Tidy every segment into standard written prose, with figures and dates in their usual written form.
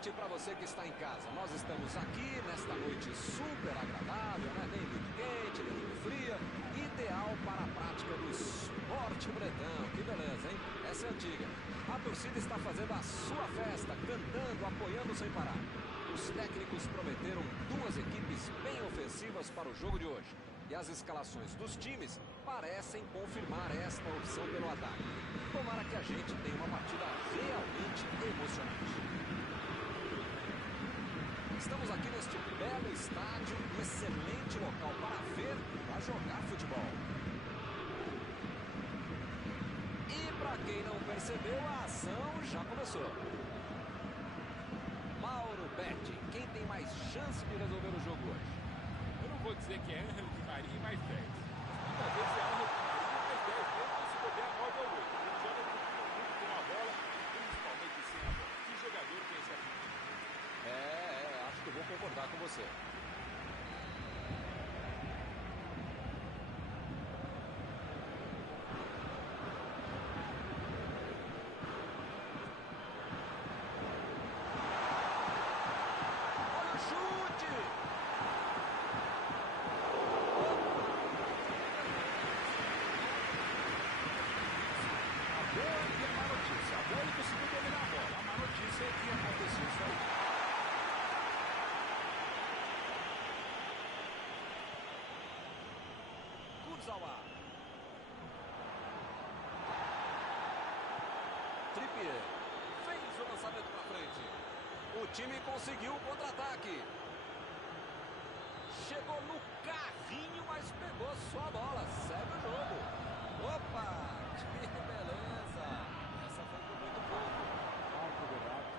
noite para você que está em casa. Nós estamos aqui nesta noite super agradável, né? Nem muito quente, nem muito fria. Ideal para a prática do esporte bretão. Que beleza, hein? Essa é antiga. A torcida está fazendo a sua festa, cantando, apoiando sem parar. Os técnicos prometeram duas equipes bem ofensivas para o jogo de hoje. E as escalações dos times parecem confirmar esta opção pelo ataque. Tomara que a gente tenha uma partida realmente emocionante. Estamos aqui neste belo estádio, um excelente local para ver e para jogar futebol. E para quem não percebeu, a ação já começou. Mauro Betti, quem tem mais chance de resolver o jogo hoje? Eu não vou dizer que é Ángel Di Maria mais 10. Muitas vezes é Ángel Di Maria mais 10, mesmo se puder 9 ou 8. Ele joga muito com a bola, principalmente sem a bola. Que jogador tem esse atitude? Acho que eu vou concordar com você. Trippier fez o lançamento para frente. O time conseguiu o contra-ataque. Chegou no carrinho, mas pegou só a bola. Segue o jogo. Opa, que beleza. Essa foi por muito pouco. Alto debate.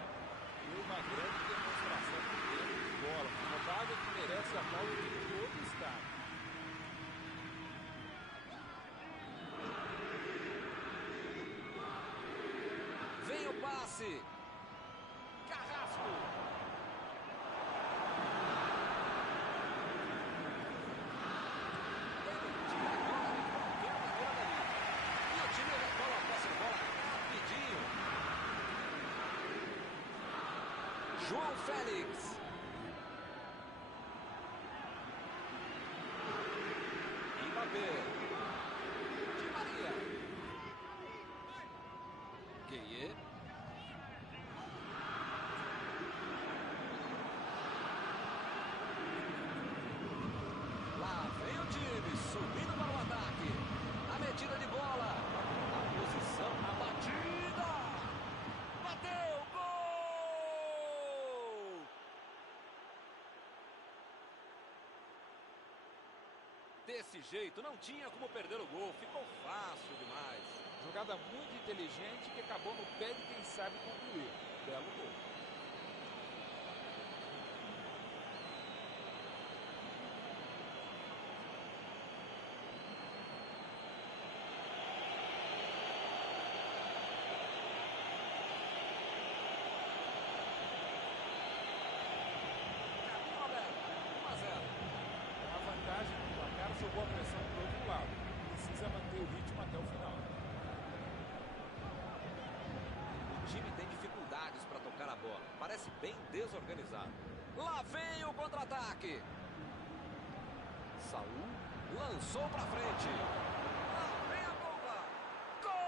E uma grande demonstração de tempo de bola. Uma jogada que merece a pausa de todo o estado. Vem o passe. Carrasco. Ele tira a bola de qualquer maneira dali. E o time retoma a posse de bola rapidinho. João Félix. Mbappé. Di Maria. Gueye. Lá vem o time, subindo para o ataque. A metida de bola. A posição, a batida. Bateu, gol! Desse jeito, não tinha como perder o gol. Ficou fácil demais. Jogada muito inteligente que acabou no pé de quem sabe concluir. Belo gol. Caminho aberto, 1-0. A vantagem do placar jogou a pressão para o outro lado. Precisa manter o ritmo até o final. O time tem dificuldades para tocar a bola. Parece bem desorganizado. Lá vem o contra-ataque. Saul lançou para frente. Lá vem a bomba. Gol!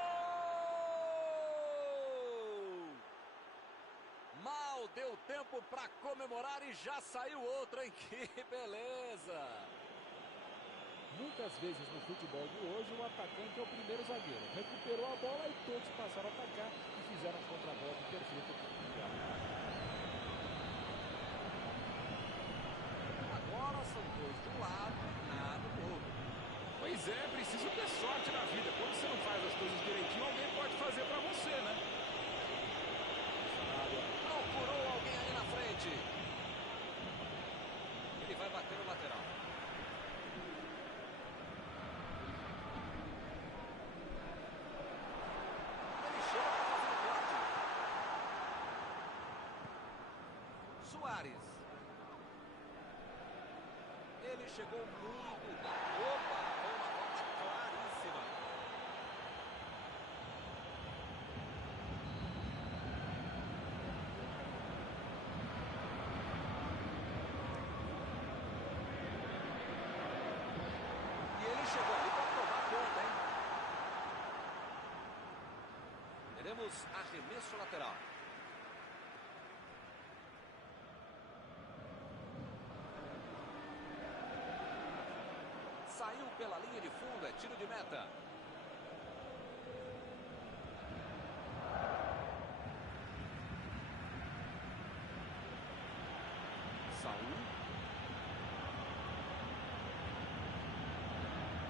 Mal deu tempo para comemorar e já saiu outra, hein? Que beleza! Muitas vezes no futebol de hoje o atacante é o primeiro zagueiro. Recuperou a bola e todos passaram a atacar e fizeram um contra-golpe perfeito. Agora são dois de um lado, nada do outro. Pois é, preciso ter sorte na vida. Quando você não faz as coisas direitinho, alguém pode fazer pra você, né? Procurou alguém ali na frente. Ele vai bater no lateral. Ele chega para fazer o corte. Suárez. Ele chegou muito. Opa, foi uma falta claríssima. chegou ali para provar a conta, hein? Teremos arremesso lateral. Saiu pela linha de fundo, é tiro de meta. Saul.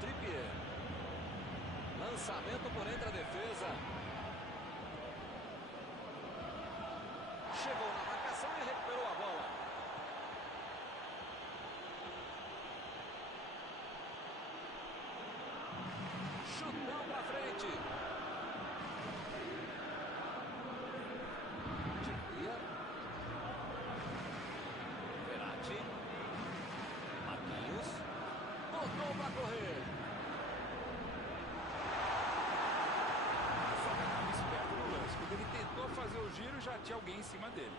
Trippier. Lançamento por entre a defesa. Chegou na marcação e recuperou a bola. Chutão pra frente. Tia. Verratti. Marquinhos. Botou pra correr. Só que estava esperto no lance. Quando ele tentou fazer o giro, já tinha alguém em cima dele.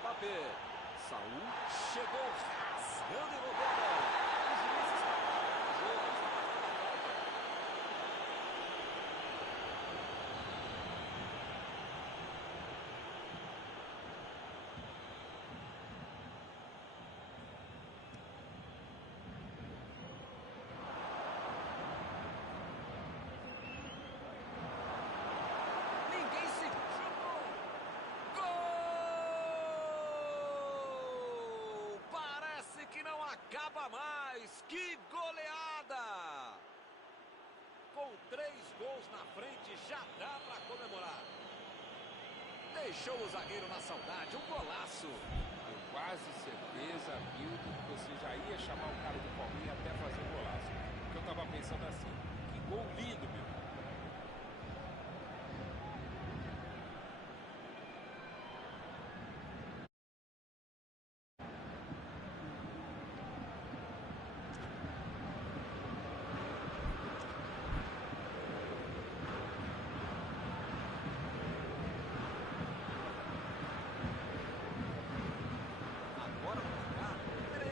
Mbappé. Saul chegou rasgando e roubou a bola. Os juízes estão parando o jogo. Ninguém se chutou. Gol! Parece que não acaba mais. Que goleada! Com 3 gols na frente, já dá para comemorar. Deixou o zagueiro na saudade, um golaço. Eu quase certeza, Milton, que você já ia chamar o cara do Palmeiras até fazer o golaço. Porque eu tava pensando assim, que gol lindo, meu. Agora no placar, 3-0.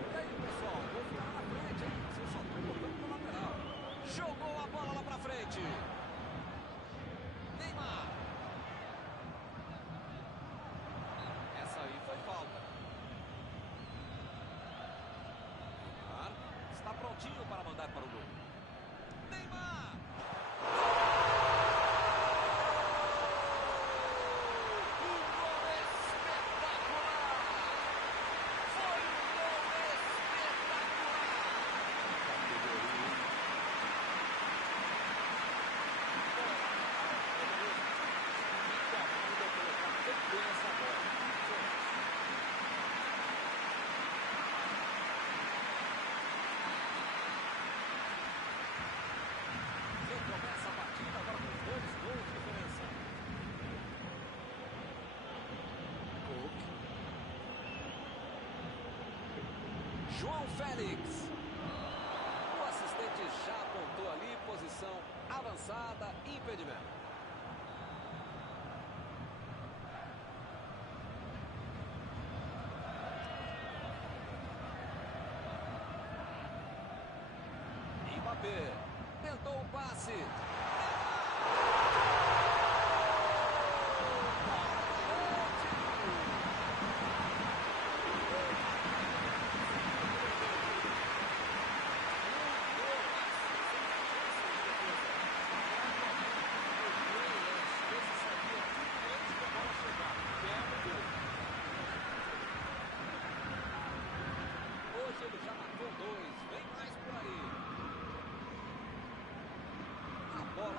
E aí, pessoal, vou ficar na frente, hein? Vocês só estão botando pro lateral. Jogou a bola lá pra frente. Neymar. Essa aí foi falta. Neymar está prontinho para mandar para o gol. Neymar. Um gol espetacular! Foi um gol espetacular! Categoria. Fica a bunda colocar tão bem essa bola. Recomeça a partida agora com 2 gols de diferença. Cook. João Félix. O assistente já apontou ali, posição avançada, impedimento. Mbappé. Tentou o passe. Hoje ele já marcou 2. Vem mais por aí. A bola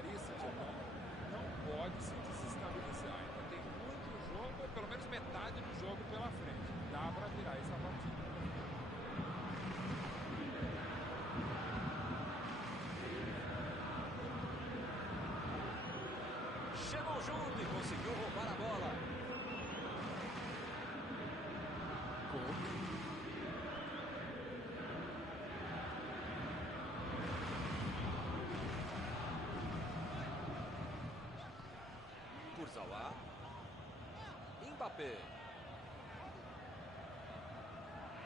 Paris Saint-Germain não pode se desestabilizar. Ainda tem muito jogo, ou pelo menos metade do jogo pela frente. Dá para virar essa partida. Chegou junto e conseguiu roubar a bola. Kurzawa. Mbappé.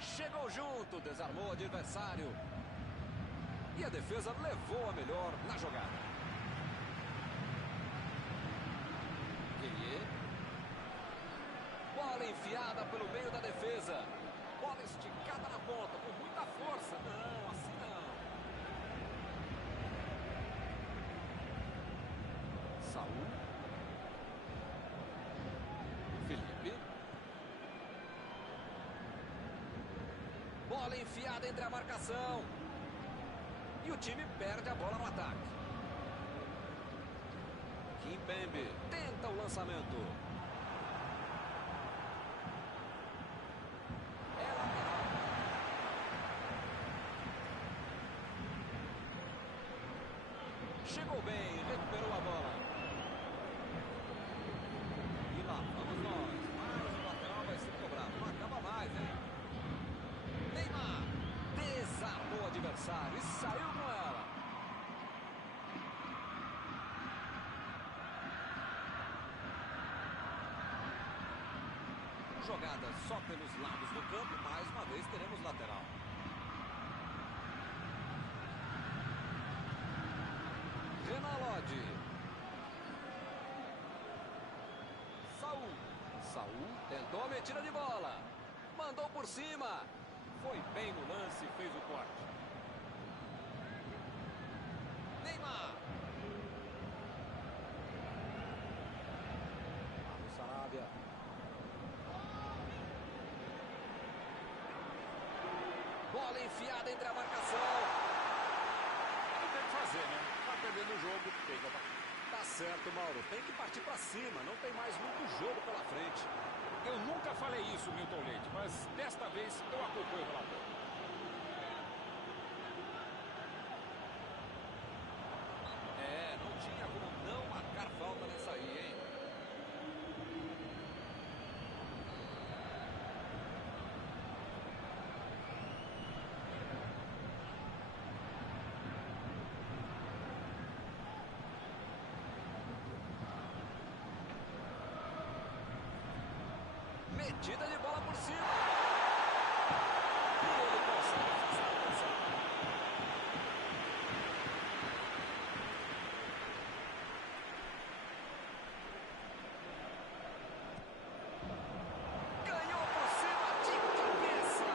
Chegou junto, desarmou o adversário. E a defesa levou a melhor na jogada. Bola enfiada pelo meio da defesa. Bola esticada na ponta, com muita força. Não, assim não. Saul. Felipe. Bola enfiada entre a marcação. E o time perde a bola no ataque. Kimpembe tenta o lançamento. Chegou bem, recuperou a bola. E lá, vamos nós. Mais um lateral vai ser cobrado. Não acaba mais, hein? Neymar desarmou o adversário e saiu com ela. Jogada só pelos lados do campo. Mais uma vez teremos lateral. Renan Lodge. Saul tentou a metida de bola. Mandou por cima. Foi bem no lance e fez o corte. Neymar. Vamos, Sarabia. Bola enfiada entre a marcação. Não tem o que fazer, né? Tá perdendo o jogo, tem que atacar. Tá certo, Mauro. Tem que partir pra cima. Não tem mais muito jogo pela frente. Eu nunca falei isso, Milton Leite, mas desta vez eu acompanho o relatório. Não tinha como não marcar falta nessa aí, hein? Metida de bola por cima. E ele consegue fazer a lança. Ganhou por cima de cabeça.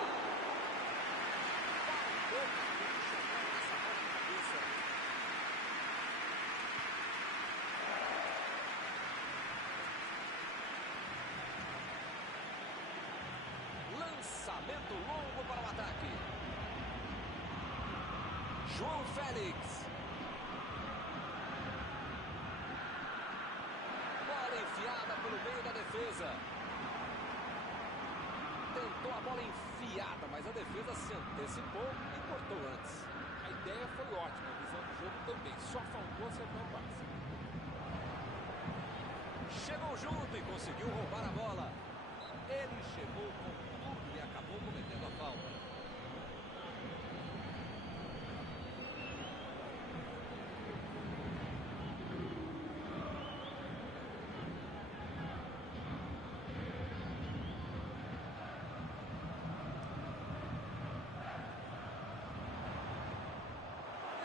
Faltou para chegar nessa bola de cabeça. Lançamento longo para o ataque. João Félix. Bola enfiada pelo meio da defesa. Tentou a bola enfiada, mas a defesa se antecipou e cortou antes. A ideia foi ótima, a visão do jogo também. Só faltou acertar o passe. Chegou junto e conseguiu roubar a bola. Ele chegou com tudo e acabou cometendo a falta.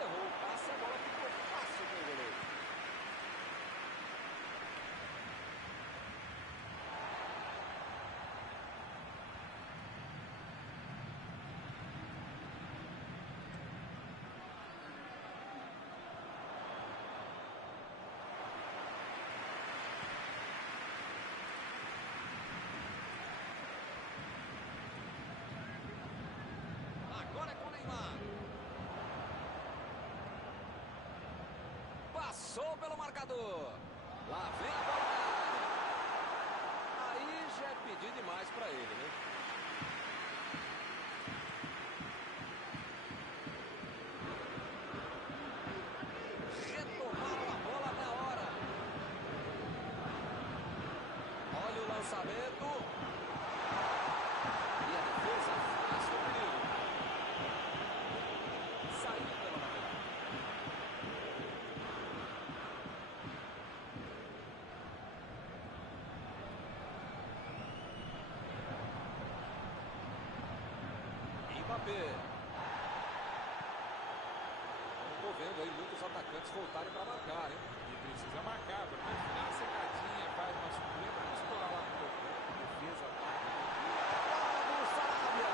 Errou o passe, a bola ficou fácil com o goleiro. Passou pelo marcador. Lá vem a bola na área. Aí já é pedir demais para ele, né? Retomaram a bola na hora. Olha o lançamento. E a defesa afasta o perigo. Saiu pela lateral. Mbappé. Estou vendo aí muitos atacantes voltarem para marcar, hein? E precisa marcar, porque no final a secadinha faz uma surpresa, não estourar lá no campo. Defesa, ataque. Vamos, Sarabia!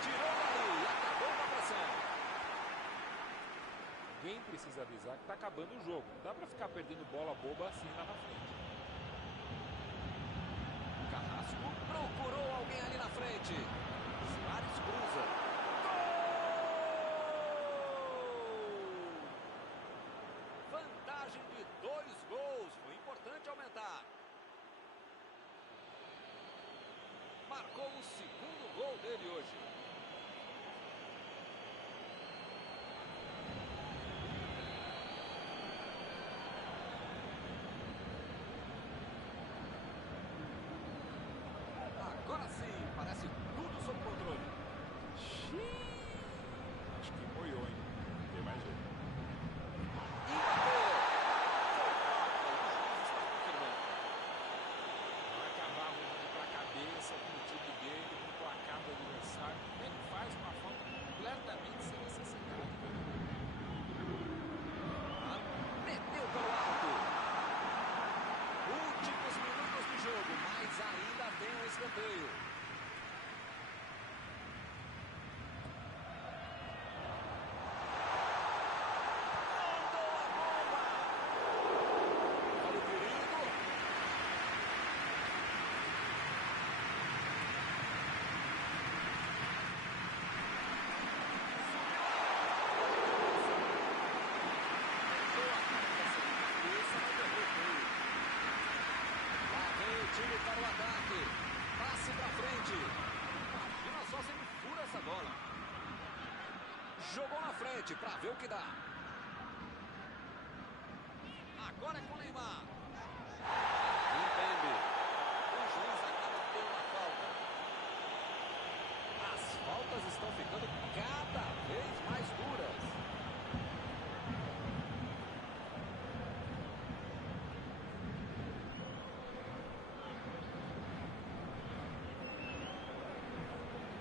Tirou dali e acabou com a pressão. Alguém precisa avisar que está acabando o jogo. Não dá para ficar perdendo bola boba assim lá na frente. Carrasco procurou alguém ali na frente. Soares cruza. Gol! Vantagem de 2 gols. Foi importante aumentar. Marcou o segundo gol dele hoje. Agora sim, parece tudo sob controle. Acho que moiou, hein? Não tem mais jeito. Mbappé! Foi falta, o juiz está confirmando. Vai acabar rolando para a cabeça com o time dele, com o placar do adversário. Como é que faz uma falta completamente sem necessidade, né? Meteu pelo alto. Últimos minutos do jogo, mas ainda tem um escanteio. Mandou a bomba. Olha o perigo. Tentou a marcação de cabeça, mas errou feio. Lá vem o time para o ataque. Passe para frente. Imagina só se ele fura essa bola. Jogou na frente para ver o que dá. Agora é com o Neymar. Impembe. O juiz acaba tendo a falta. As faltas estão ficando cada vez mais duras.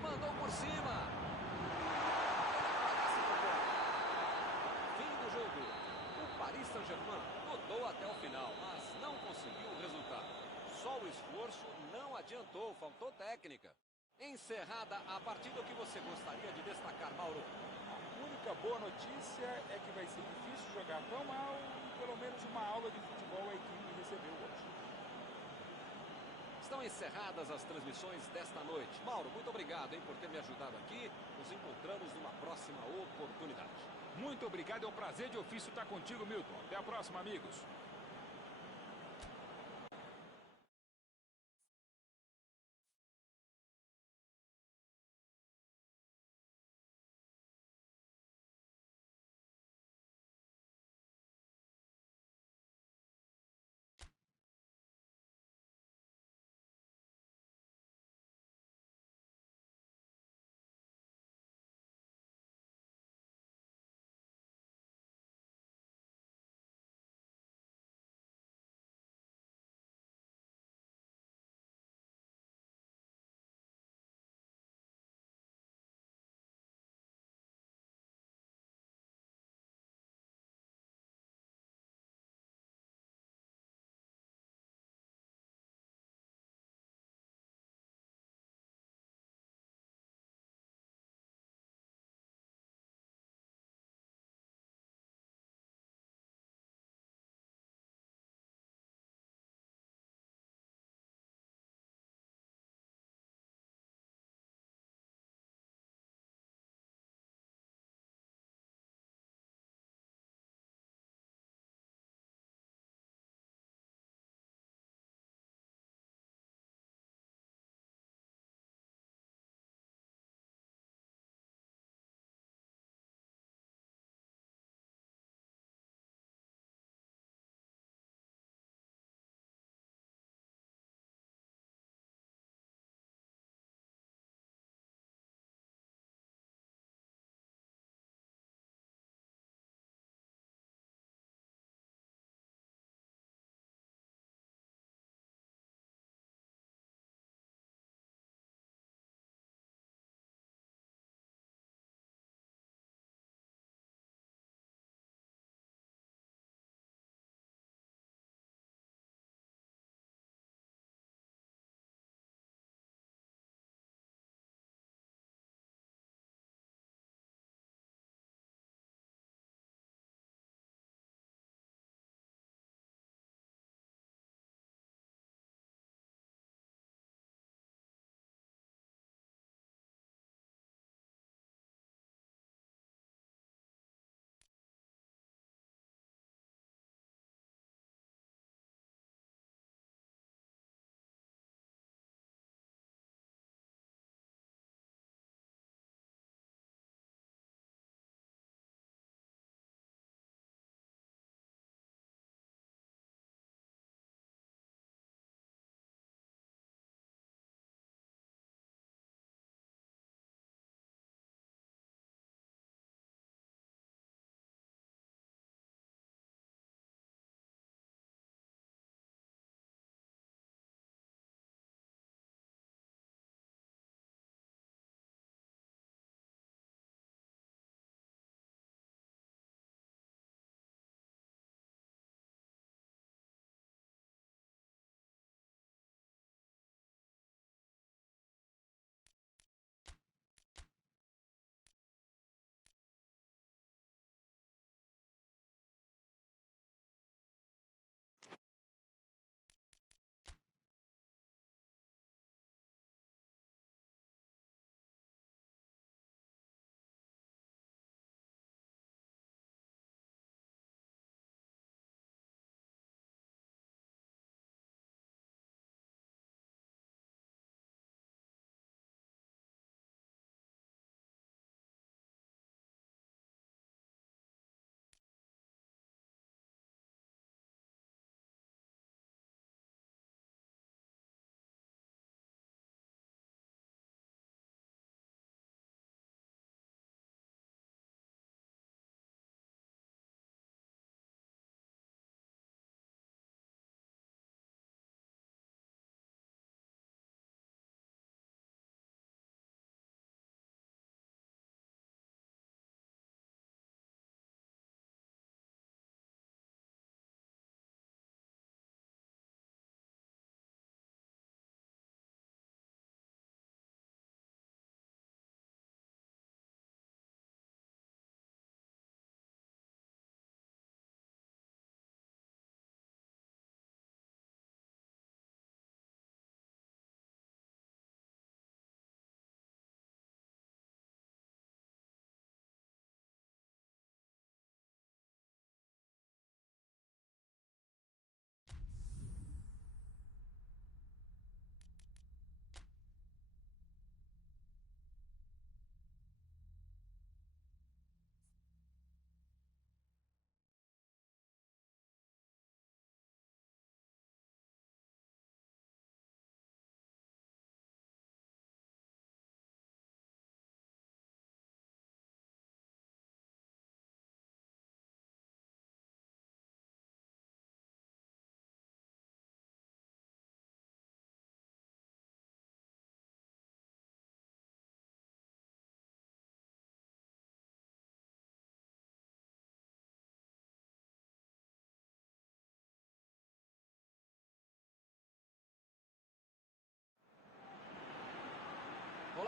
Mandou por cima. Ele aparece por fora. Fim do jogo. O Paris Saint-Germain lutou até o final, mas não conseguiu o resultado. Só o esforço não adiantou, faltou técnica. Encerrada a partida, o que você gostaria de destacar, Mauro? A única boa notícia é que vai ser difícil jogar tão mal e pelo menos uma aula de futebol a equipe recebeu hoje. Estão encerradas as transmissões desta noite. Mauro, muito obrigado, por ter me ajudado aqui. Nos encontramos numa próxima oportunidade. Muito obrigado, é um prazer de ofício estar contigo, Milton. Até a próxima, amigos.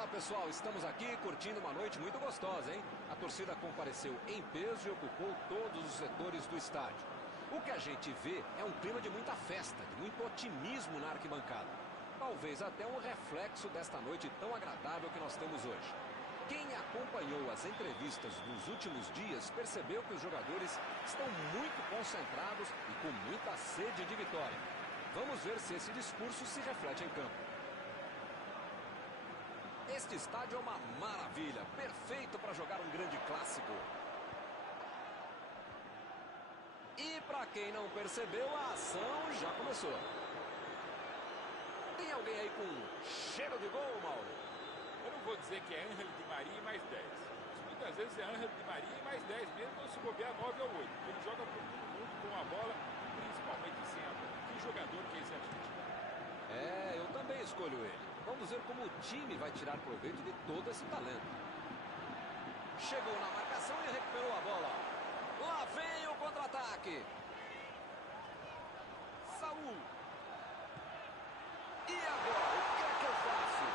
Olá pessoal, estamos aqui curtindo uma noite muito gostosa, hein? A torcida compareceu em peso e ocupou todos os setores do estádio. O que a gente vê é um clima de muita festa, de muito otimismo na arquibancada. Talvez até um reflexo desta noite tão agradável que nós temos hoje. Quem acompanhou as entrevistas nos últimos dias percebeu que os jogadores estão muito concentrados e com muita sede de vitória. Vamos ver se esse discurso se reflete em campo. Este estádio é uma maravilha, perfeito para jogar um grande clássico. E para quem não percebeu, a ação já começou. Tem alguém aí com cheiro de gol, Mauro? Eu não vou dizer que é Ángel Di Maria mais 10. Muitas vezes é Ángel Di Maria mais 10, mesmo se bobear 9 ou 8. Ele joga por todo mundo com a bola, principalmente sem a bola. Que jogador que é esse argentino? Eu também escolho ele. Vamos ver como o time vai tirar proveito de todo esse talento. Chegou na marcação e recuperou a bola. Lá vem o contra-ataque. Saúl. E agora, o que é que eu faço?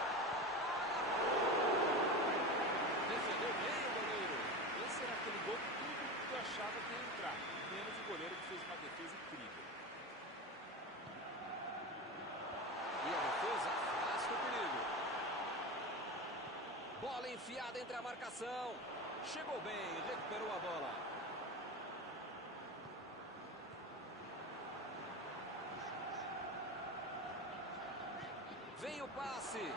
Defendeu bem o goleiro. Esse era aquele gol que tudo que eu achava que ia entrar. Menos o goleiro que fez uma defesa incrível. E a defesa afasta o perigo. Bola enfiada entre a marcação. Chegou bem, recuperou a bola. Vem o passe.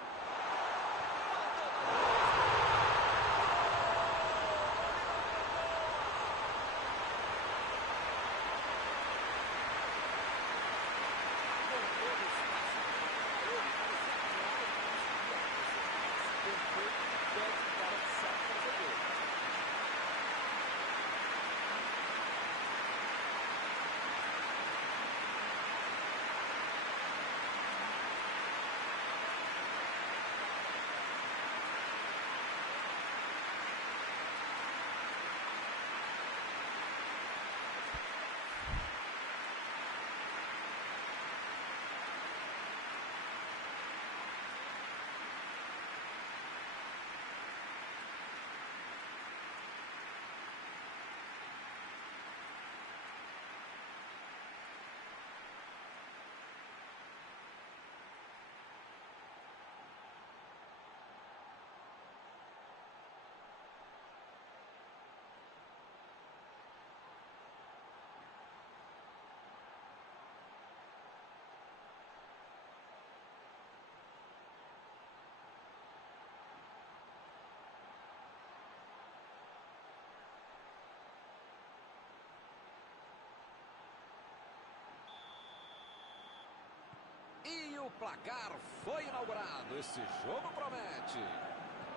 E o placar foi inaugurado. Esse jogo promete.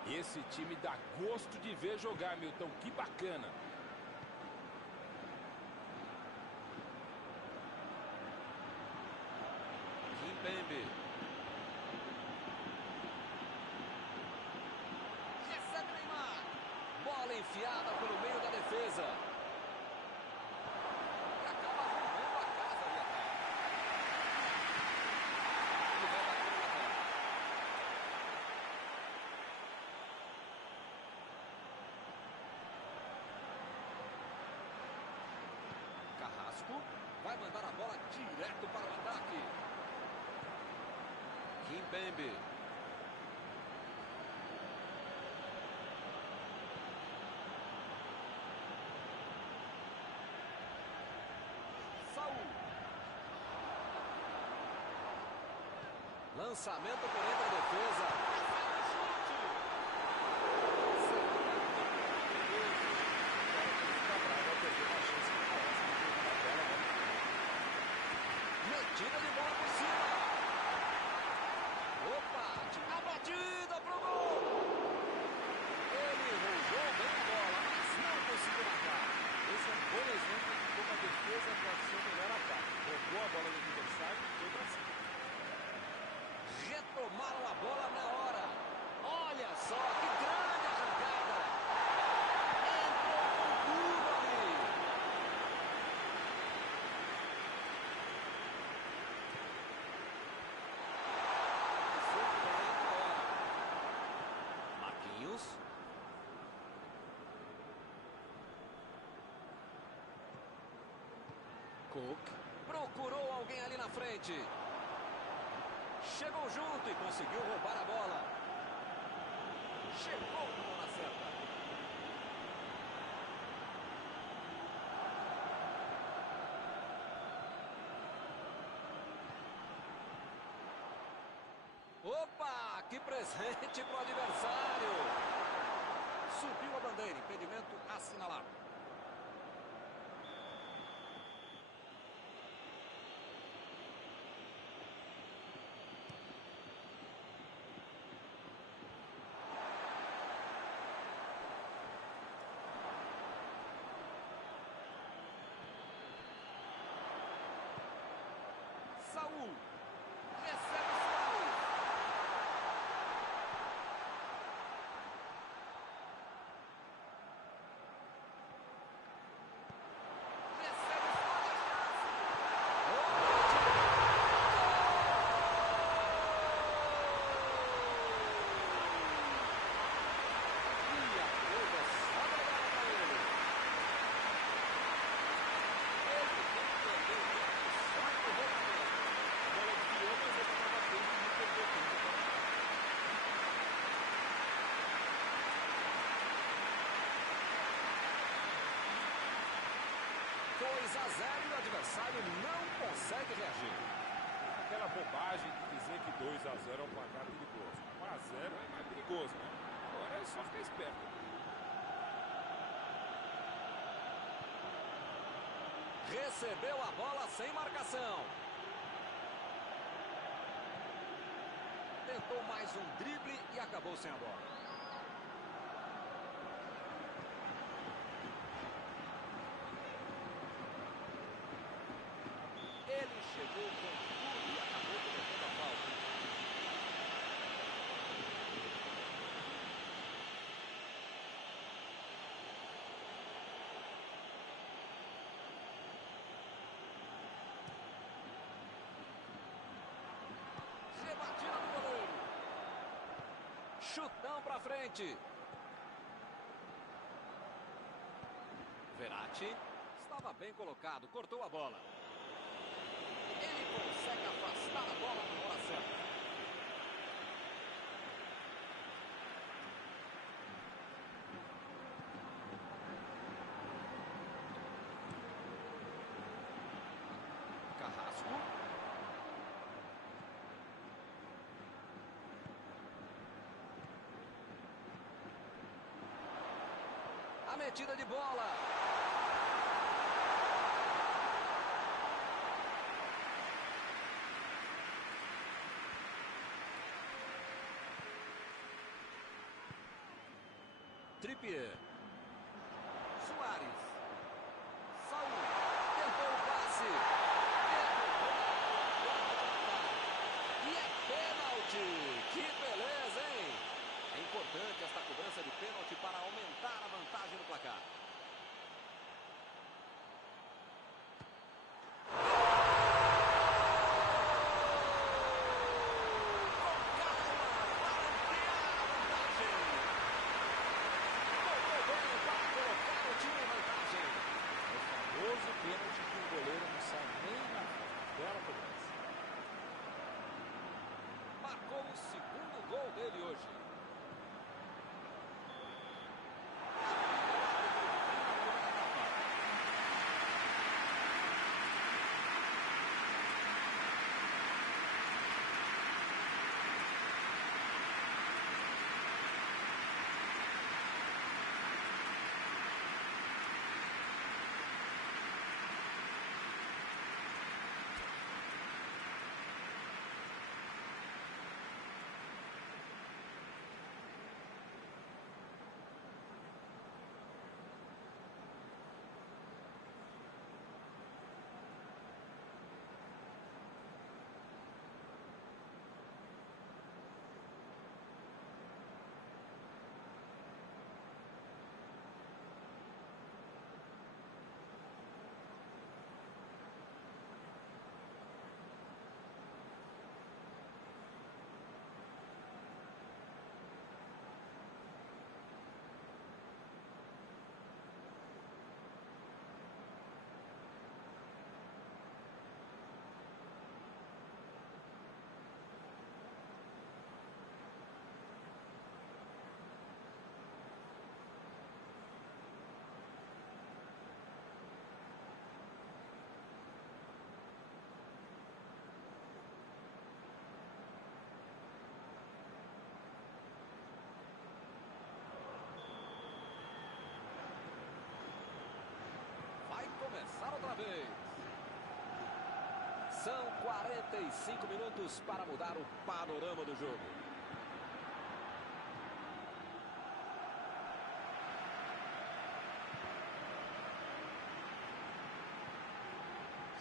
Esse time dá gosto de ver jogar, Milton. Que bacana. Kimpembe. Recebe Neymar. Bola enfiada pelo meio da defesa. E acaba arrumando a casa ali atrás. Ele vai bater na bola. Carrasco vai mandar a bola direto para o ataque. Kimpembe. Saúl. Lançamento por entre a defesa. Metida de bola por cima. Opa, a batida pro gol. Ele roubou bem a bola, mas não conseguiu marcar. Esse é um bom exemplo de como a defesa pode ser o melhor ataque. Roubou a bola do adversário e foi pra cima. Retomaram a bola na hora. Olha só que grande arrancada. Entrou com tudo ali. Cook procurou alguém ali na frente. Chegou junto e conseguiu roubar a bola. Chegou na hora certa. Opa, que presente para o adversário. Subiu a bandeira, impedimento assinalado. Saul recebe o Suárez. Recebe o Suárez, e a coisa só melhora para ele. Ele não perdeu tempo, só empurrou para dentro. A bola desviou, mas ele estava batendo e não perdeu tempo. 2-0 e o adversário não consegue reagir. Aquela bobagem de dizer que 2-0 é um placar perigoso. 1-0 é mais perigoso, né? Agora é só ficar esperto. Recebeu a bola sem marcação. Tentou mais um drible e acabou sem a bola. Ele chegou com tudo e acabou cometendo a falta. Rebatida no goleiro. Chutão pra frente. Verratti estava bem colocado, cortou a bola. Ele consegue afastar a bola na hora certa. Carrasco. A metida de bola. Trippier. Suárez. Saul. Tentou o passe. E é pênalti. Que beleza, hein? É importante esta cobrança de pênalti para aumentar a vantagem no placar. Pênalti que o goleiro não sai nem na bela cobrança. Marcou o segundo gol dele hoje. São 45 minutos para mudar o panorama do jogo.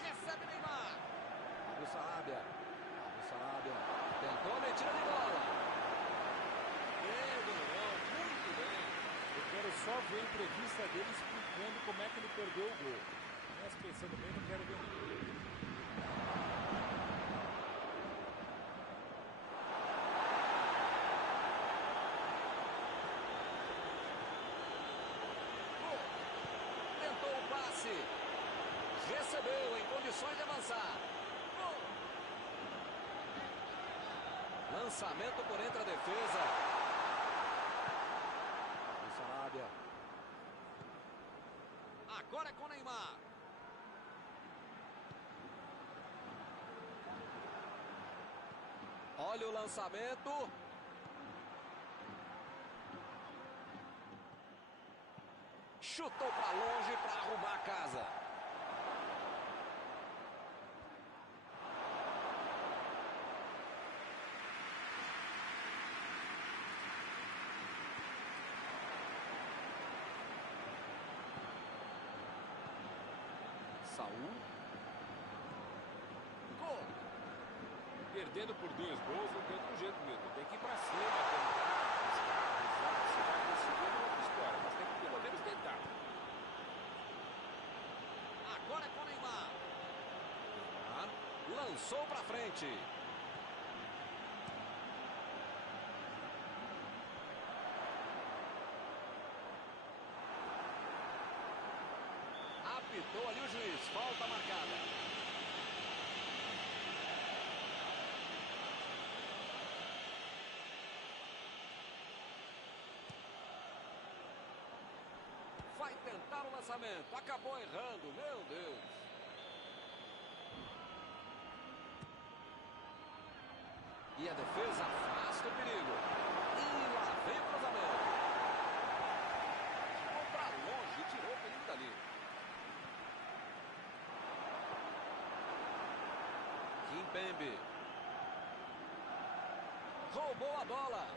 Recebe Neymar. Abre o Sarabia. Tentou a metida de bola. Bem, Daniel, muito bem. Eu quero só ver a entrevista dele explicando como é que ele perdeu o gol. Mas pensando bem, não quero ver o gol. Tentou o passe. Recebeu em condições de avançar. Lançamento por entre a defesa. O Sarabia. Agora é com o Neymar. Olha o lançamento. Chutou para longe para arrumar a casa. Saúl. Gol. Perdendo por 2 gols, não tem outro jeito mesmo. Tem que ir pra cima, tentar, arriscar, se vai conseguir é outra história. Mas tem que pelo menos tentar. Agora é com o Neymar. Lançou pra frente. Apitou ali o juiz. Falta marcada. Vai tentar o lançamento. Acabou errando. Meu Deus. E a defesa afasta o perigo. E lá vem o cruzamento. Ficou pra longe. Tirou o perigo dali. Kimpembe. Roubou a bola.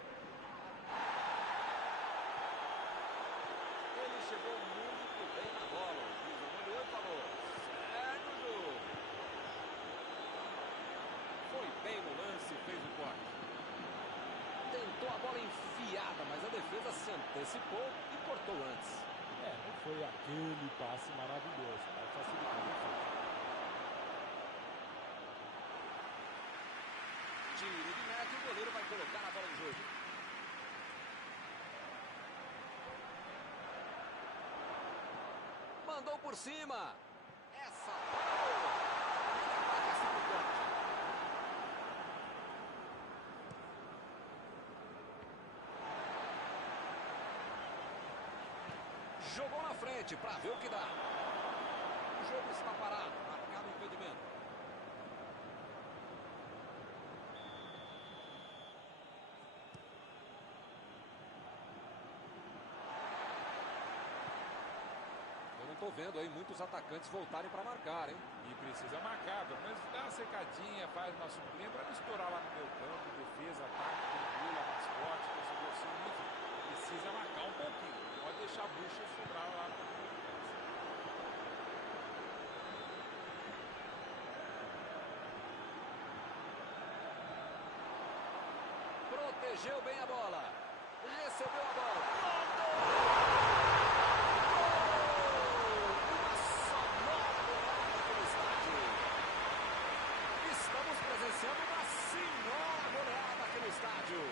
Ele chegou muito bem na bola. O juiz olhou e falou: segue o jogo. Foi bem no lance e fez o corte. Tentou a bola enfiada, mas a defesa se antecipou e cortou antes. Não foi aquele passe maravilhoso, mas facilitou. Tiro de meta e o goleiro vai colocar a bola em jogo. Mandou por cima. Essa bola. Ele aparece no corte. Jogou na frente para ver o que dá. O jogo está parado. Marcado o impedimento. Tô vendo aí muitos atacantes voltarem para marcar, hein? E precisa marcar, pelo menos dá uma secadinha, faz uma suplinha para não estourar lá no meu campo, defesa, ataque, dribla, mascote, torcedor assim, enfim. Precisa marcar um pouquinho, não pode deixar a bucha sobrar lá no protegeu bem a bola. Recebeu a bola. Uma sonora goleada aqui no estádio. Estamos presenciando uma senhora goleada aqui no estádio.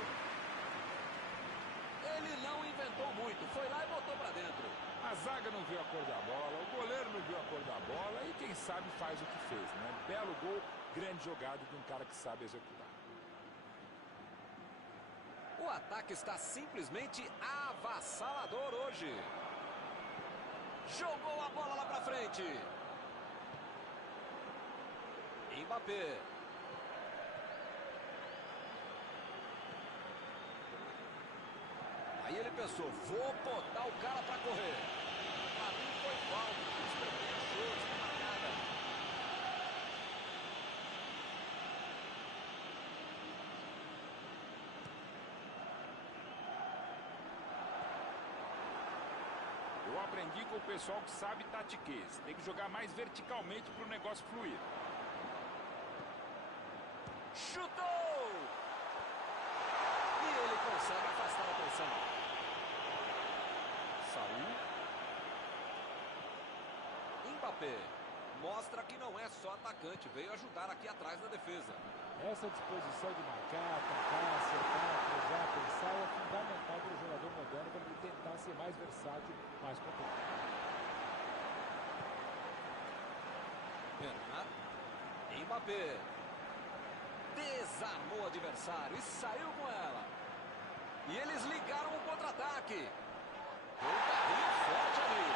Ele não inventou muito. Foi lá e botou pra dentro. A zaga não viu a cor da bola, o goleiro não viu a cor da bola e quem sabe faz o que fez, né? Belo gol, grande jogada de um cara que sabe executar. O ataque está simplesmente avassalador hoje. Jogou a bola lá pra frente. Mbappé. Aí ele pensou, vou botar o cara pra correr. Pra mim foi falta, achou, marcada. aprendi com o pessoal que sabe tatiquez. Tem que jogar mais verticalmente para o negócio fluir. Chutou! E ele consegue afastar a pressão. Saúl. Mbappé. Mostra que não é só atacante. Veio ajudar aqui atrás na defesa. Essa disposição de marcar, atacar, acertar, cruzar, pensar é fundamental para o jogador moderno para ele tentar ser mais versátil, mais completo. Bernat. Mbappé. Desarmou o adversário e saiu com ela. E eles ligaram o contra-ataque. Foi um carrinho forte ali.